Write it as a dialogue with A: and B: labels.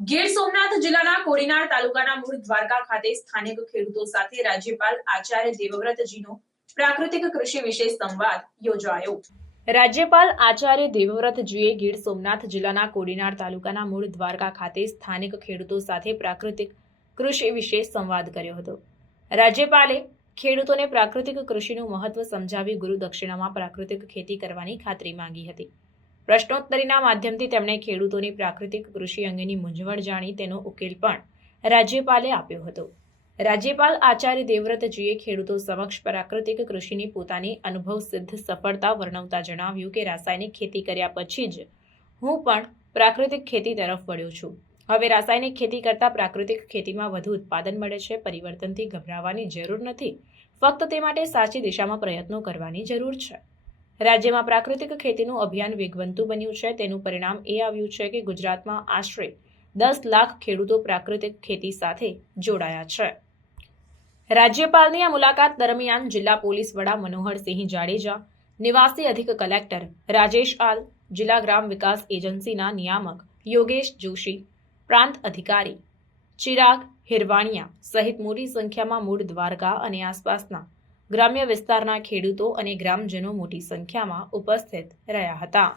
A: ગીર સોમનાથ જિલ્લાના કોડીનાર તાલુકાના મૂળ દ્વારકા ખાતે સ્થાનિક ખેડૂતો સાથે રાજ્યપાલ આચાર્ય દેવવ્રતજીનો પ્રાકૃતિક કૃષિ વિશે સંવાદ યોજાયો. રાજ્યપાલ આચાર્ય દેવવ્રતજીએ ગીર સોમનાથ જિલ્લાના કોડીનાર તાલુકાના મૂળ દ્વારકા ખાતે સ્થાનિક ખેડૂતો સાથે પ્રાકૃતિક કૃષિ વિશે સંવાદ કર્યો હતો. રાજ્યપાલે ખેડૂતોને પ્રાકૃતિક કૃષિનું મહત્વ સમજાવી ગુરુ દક્ષિણામાં પ્રાકૃતિક ખેતી કરવાની ખાતરી માંગી હતી. પ્રશ્નોત્તરીના માધ્યમથી તેમણે ખેડૂતોની પ્રાકૃતિક કૃષિ અંગેની મૂંઝવણ જાણી તેનો ઉકેલ પણ રાજ્યપાલે આપ્યો હતો. રાજ્યપાલ આચાર્ય દેવવ્રતજીએ ખેડૂતો સમક્ષ પ્રાકૃતિક કૃષિની પોતાની અનુભવ સિદ્ધ સફળતા વર્ણવતા જણાવ્યું કે રાસાયણિક ખેતી કર્યા પછી જ હું પણ પ્રાકૃતિક ખેતી તરફ વળ્યો છું. હવે રાસાયણિક ખેતી કરતાં પ્રાકૃતિક ખેતીમાં વધુ ઉત્પાદન મળે છે, પરિવર્તનથી ગભરાવાની જરૂર નથી. ફક્ત તે માટે સાચી દિશામાં પ્રયત્નો કરવાની જરૂર છે. રાજ્યમાં પ્રાકૃતિક ખેતીનું અભિયાન વેગવંતું બન્યું છે. તેનું પરિણામ એ આવ્યું છે કે ગુજરાતમાં આશરે દસ લાખ ખેડૂતો પ્રાકૃતિક ખેતી સાથે જોડાયા છે. રાજ્યપાલની આ મુલાકાત દરમિયાન જિલ્લા પોલીસ વડા મનોહરસિંહ જાડેજા, નિવાસી અધિક કલેક્ટર રાજેશ આલ, જિલ્લા ગ્રામ વિકાસ એજન્સીના નિયામક યોગેશ જોશી, પ્રાંત અધિકારી ચિરાગ હિરવાણિયા સહિત મોટી સંખ્યામાં મૂળ દ્વારકા અને આસપાસના ગ્રામ્ય વિસ્તારના ખેડૂતો અને ગ્રામજનો મોટી સંખ્યામાં ઉપસ્થિત રહ્યા હતા.